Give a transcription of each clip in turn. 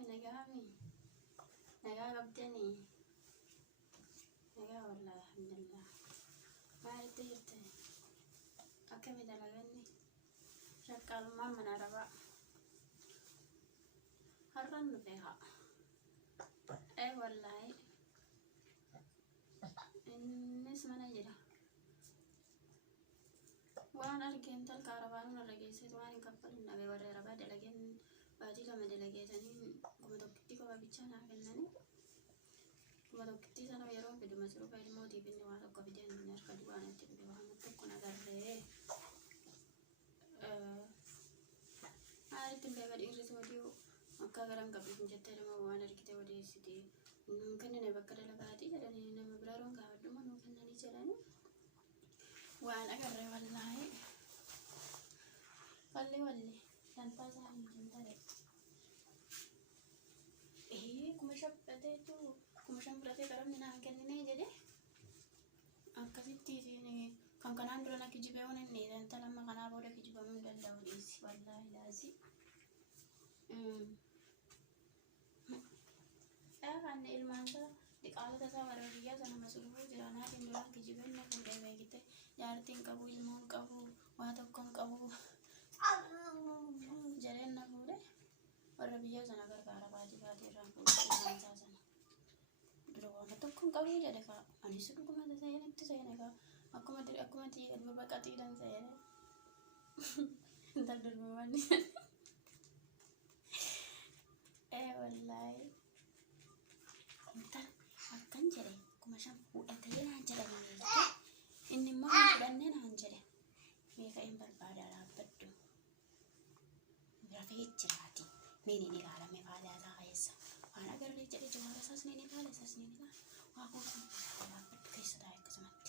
نجامي نجا قبتني نجا والله الحمد لله ما عرفت جبتني أكمل دلعني شكل ما من عربا هرن فيها أي والله الناس ما نجرا وانا أركين تلك عربان الرجيسات وانا كفل النبي وري ربا دلقين بعدي لما دلقيتني كم دوكتي كم بيتشانا كنني كم دوكتي أنا يروح بدو مسروق على الموتي بيني وعلى كبدين من أركض وانا تبي وهم تكون أقرره عارف تبي بعد إنجليزي وديو مكة غرام قبل جت لما وانا ركضت ودي سدي ممكن أنا بكرة لبعدي لأني أنا مبررون قاعد لما ممكن أنا جلاني وأنا أقرر والله قال لي تنفذ عن جنتك إيه كم شبتة كم شمبرتة كرم من هكذا جدي أكثر تيجي كان عندنا كجيبون النيل أنت لما كنا بودا كجيبون من الدوليس والله لازم كان المانتا دقالة تسافر فيها سنة مسؤولة جرانا تندران كجيبون نقول ده بيجته جارتين كابو المون كابو واتوكم كابو جرين نقوله وربيع سنة كركارا باجي باجي رانكو المانتا سنة دروا ماتوكم كابو جده كا أني سكوا ما تسايا نتسايا نكا aku mati dua bakati dan saya entar dulu mandi wallahi entar akan jadi aku macam ente dia nak jadi ini mau dan ni nak jadi mereka yang berbeda lah betul berarti cerati ini ni kalau mereka ada ayah anak kerja jadi cuma asas ni lah aku lah betul kisah dah kesemati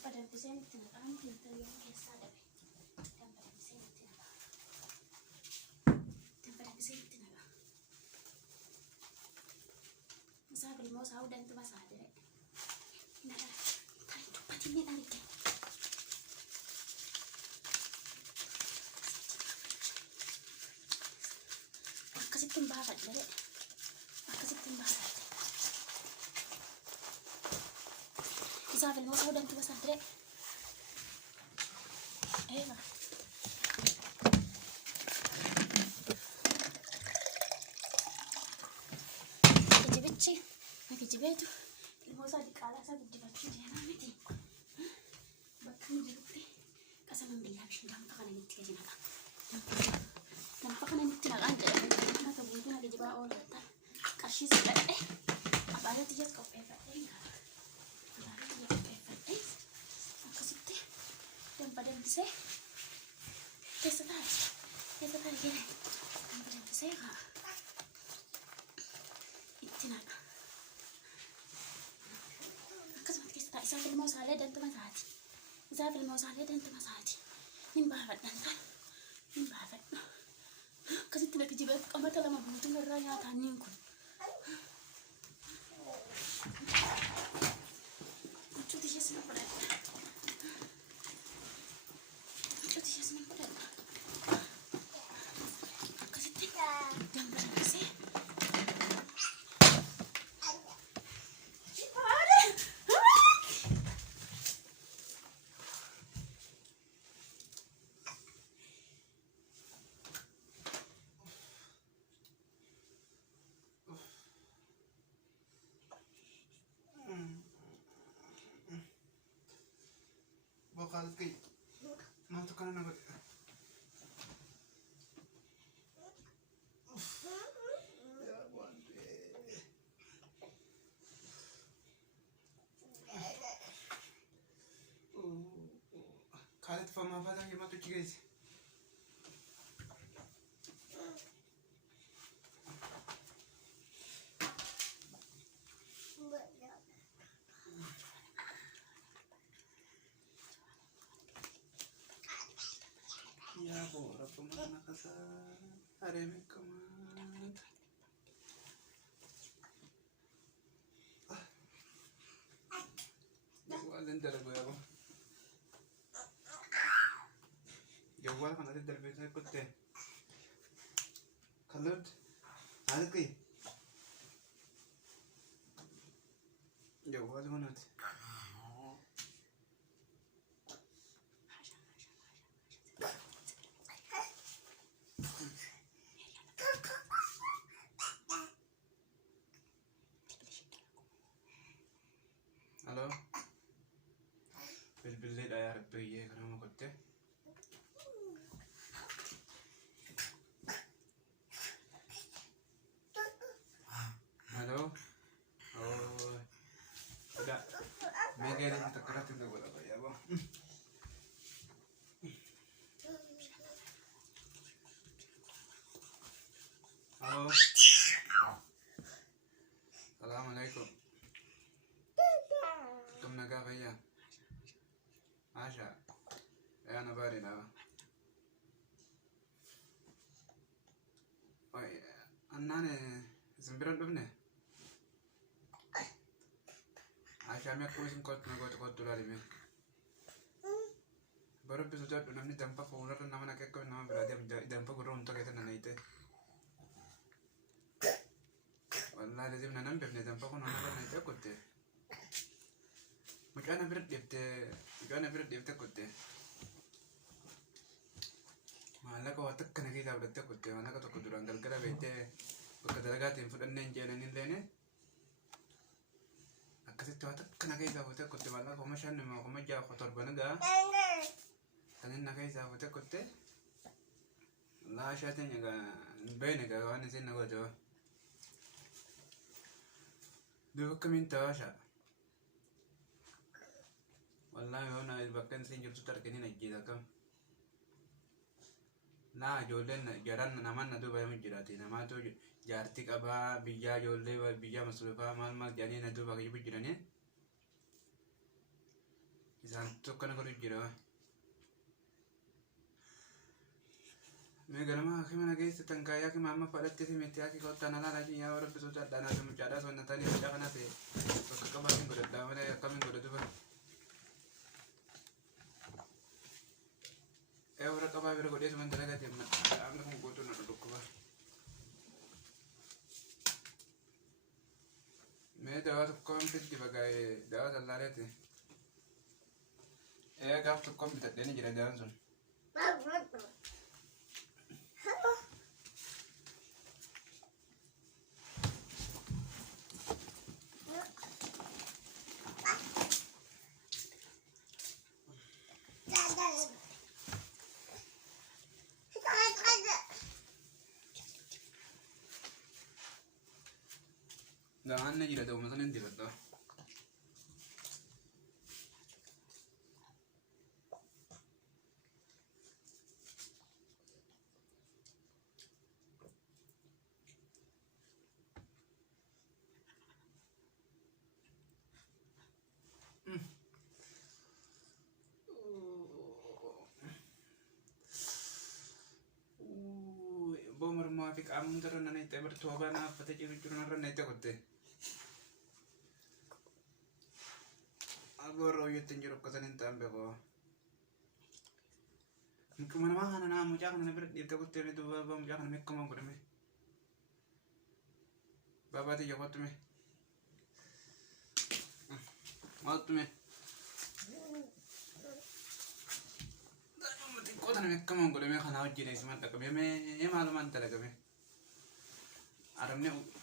pada present kan kita yang biasa ada dan pada present masa beli mau sahur dan tu masa ada nah tadi tu pasti ni tadi kasih tembakan deh kasih tembakan bisa beli mau sahur dan tu masa ada mah kecil kecil itu mau sahur di kalah sahur di baju dia nanti bahkan jadi kasih membeli habis gampang kan ini tiada nampak kan ini tidak ada maka begitu lagi jebak orang kasih sebab apa ada tiap kau efek aku situ dan pada bisa kita tadi gini dan pada bisa kak itu nak aku sempat kita isah film mau saleh dan teman sahati ini barat dan kan ini barat kasi tidak kejebak kamar lama butuh neranya taningku lucu dia senang pada kasi tidak dan berasa bakal kay manto ka na nag kalit pa mafalang yung matuki guys ya bora pemana kasar hari ini kemana انت اللي يا ابو جوالك انا تقدر بيتك كنت خلوت هذا كي جوال هناك الو بالليل يا ربي انا ما كنت الو اوه لا ما قاعد تذكرت انه ولا يا ابو الو السلام عليكم كم نقا فيا عشاء انا باري لا وي اناني زنبرن ببنه عشاء ما كويس كنت نقول تقول دولاري مي برب بسجاد نمني دمبا فونر نمنا كيكو نما برادي دمبا برون تو كيتنا نيته والله لازم ننام ببني دمبا فونر نما نيته كنت مش انا برد ديبت كنت ما لك وقتك انا كده بدت كنت انا كنت دوران دلكلا بيته بكدلغات ينفدن جنن لين أكثر وقتك انا كده بدت كنت ما لك ومشان ما قوم جا خطر بنغا كان كده بدت كنت لا شاتن يغا بينك وانا زين نغو دو كمين تواشا والله هنا البكن سنجر ستر كنين الجيدا كم لا جولين جران نمان ندو بايم جراتي نما تو جارتك أبا بيجا جولي بيجا مسلوفا مال جاني ندو باقي بجراني إذا تو كنا كل جرا ميغرما أخي من أجي ستنكايا كي ماما فلت تسي متيا كي قط أنا لا راجي يا ورب بسوتا دانا سمجادا سونا تاني بيجا كنا سي وكبارين قدر دامنا كمين قدر تبا orang kaba biro ko desu man dalaga temna amna ko goto na do ko ba me dawa to kompet di bagay dawa dallarete e ga to kompet deni jira danson Jangan nih tidak tahu macam nanti betul. Bomber mau fik amun terus nanti bertuah bana, pasti curi-curi nanti kote. Agora eu tenho que fazer então bego. Mungkin mana mana na mujak na ber dia takut teri tu baba mujak na mekko mang me. Baba ti jawat me. Mat me. Dano mati kota na mekko mang me khana ujji nei seman tak me maluman talaga me.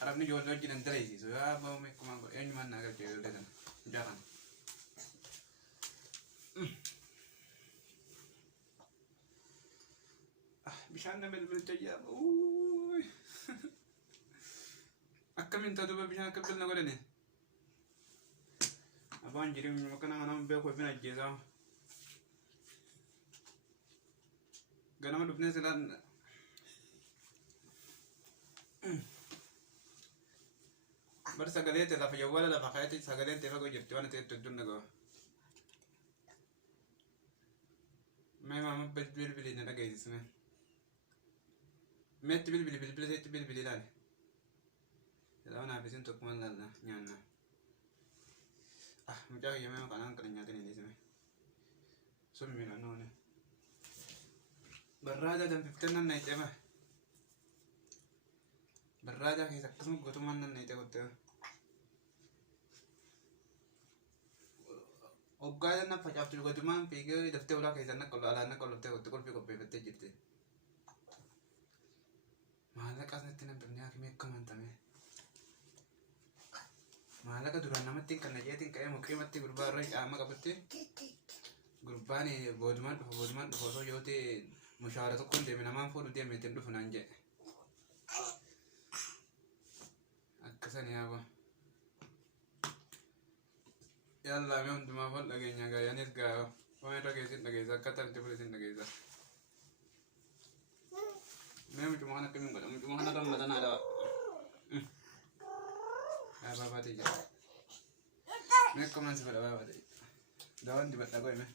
Arabne jol ujji nan talai si so ya baba mekko mang en man na ga jol dan. Jangan. بشان بالتجاب اوي اكم انت دوبا بشان كبلنا قولني ابان جري من مكان انا بيكو بين الجيزه غنم دبنه سلان برسا قاليت لا في جواله لا فخايتي سغلين تفقو جرتي وانا تدون نغو ما بلبلي نلا جاي اسمه مت بلبلي لاني لو انا بسنتك من لا نانا Ah, mucaa kiyya mee kanaan kan nyaatin hin dhiisime. Sun miidhanooni. Barraada danfifteen nan nayitee ba? Barraada keessa akkasuma guutummaan nan nayitee qottee. Hoggaa na facaaftu guutummaan fiigee daftee ulaa keessa alaan na qolloftee qottee qolfii qopheeffattee jirti. Maallaqas natti nan birnee hakimee akka amantame. Maallaqa duraan namatti kan najeetiin ka'ee muqiimatti gurbaa irra caama qabatte. Gurbaan boodumaan dhufu osoo yoo ta'e mushaara tokkoon deeme namaan fuudhu deeme ittiin dhufu naan jedhe. Akkasan yaaba. Yalla mee hundumaa fol dhageenya gaayyanis gaa waan irra geessin dhageessa akka tarti fudhatin dhageessa. Mee mucuma kana akkamiin godha mucuma kana rammadanaadha. Yaa baabaa ta'e jira. Mee akkamiin si fedha baabaa ta'e. Daawwan dibadhaa qo'ime.